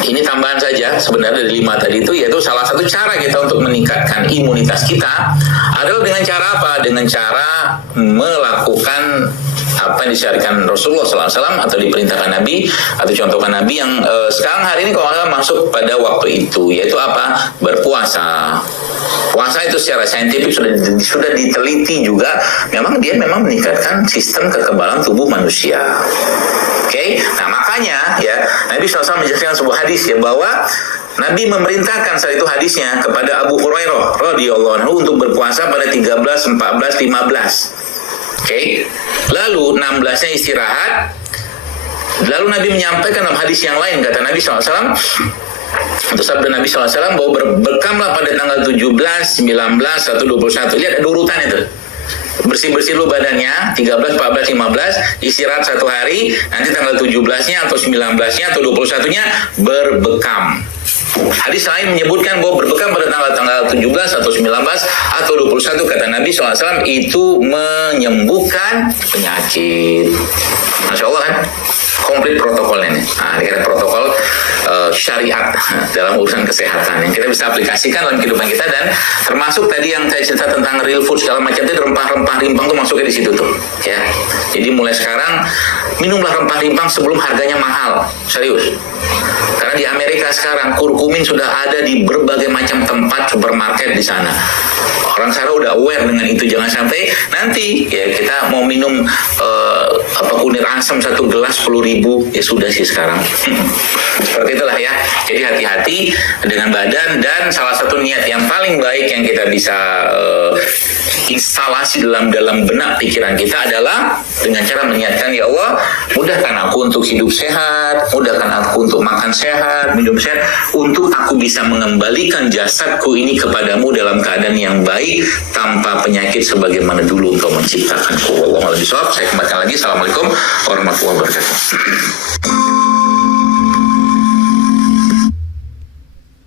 ini tambahan saja sebenarnya dari 5 tadi itu, yaitu salah satu cara kita untuk meningkatkan imunitas kita adalah dengan cara apa? Dengan cara melakukan apa yang disyariatkan Rasulullah SAW atau diperintahkan Nabi atau contohkan Nabi yang sekarang hari ini kalau nggak masuk pada waktu itu, yaitu apa? Berpuasa. Puasa itu secara saintifik sudah diteliti juga, memang dia meningkatkan sistem kekebalan tubuh manusia. Oke, nah makanya ya Nabi SAW menjelaskan sebuah hadis ya, bahwa Nabi memerintahkan saat itu hadisnya kepada Abu Hurairah radhiyallahu anhu untuk berpuasa pada 13, 14, 15. Oke, lalu 16-nya istirahat. Lalu Nabi menyampaikan dalam hadis yang lain, kata Nabi SAW, untuk sabda Nabi SAW, bahwa berbekamlah pada tanggal 17, 19, 1, 21. Lihat ada urutan itu. Bersih-bersih dulu badannya, 13, 14, 15, istirahat 1 hari, nanti tanggal 17-nya atau 19-nya atau 21-nya berbekam. Hadis lain menyebutkan bahwa berbekam pada tanggal 17 atau 19 atau 21, kata Nabi SAW, itu menyembuhkan penyakit. Masya Allah kan? Komplit protokolnya nih. Nah, ini kan protokol syariat dalam urusan kesehatan yang kita bisa aplikasikan dalam kehidupan kita, dan termasuk tadi yang saya cerita tentang real food segala macam itu, rempah-rempah rimpang tuh masuknya di situ tuh ya. Jadi mulai sekarang minumlah rempah rimpang sebelum harganya mahal, serius. Karena di Amerika sekarang kurkumin sudah ada di berbagai macam tempat supermarket di sana. Orang sana udah aware dengan itu, jangan sampai nanti ya kita mau minum kunir asam 1 gelas 10.000, ya sudah sih sekarang. Seperti itulah ya. Jadi hati-hati dengan badan, dan salah satu niat yang paling baik yang kita bisa instalasi dalam benak pikiran kita adalah dengan cara meniatkan, ya Allah, mudahkan aku untuk hidup sehat, mudahkan aku untuk makan sehat, minum sehat, untuk aku bisa mengembalikan jasadku ini kepadamu dalam keadaan yang baik tanpa penyakit sebagaimana dulu Engkau menciptakanku. Wallahu a'lam bishawab. Saya kembalikan lagi. Assalamualaikum warahmatullahi wabarakatuh.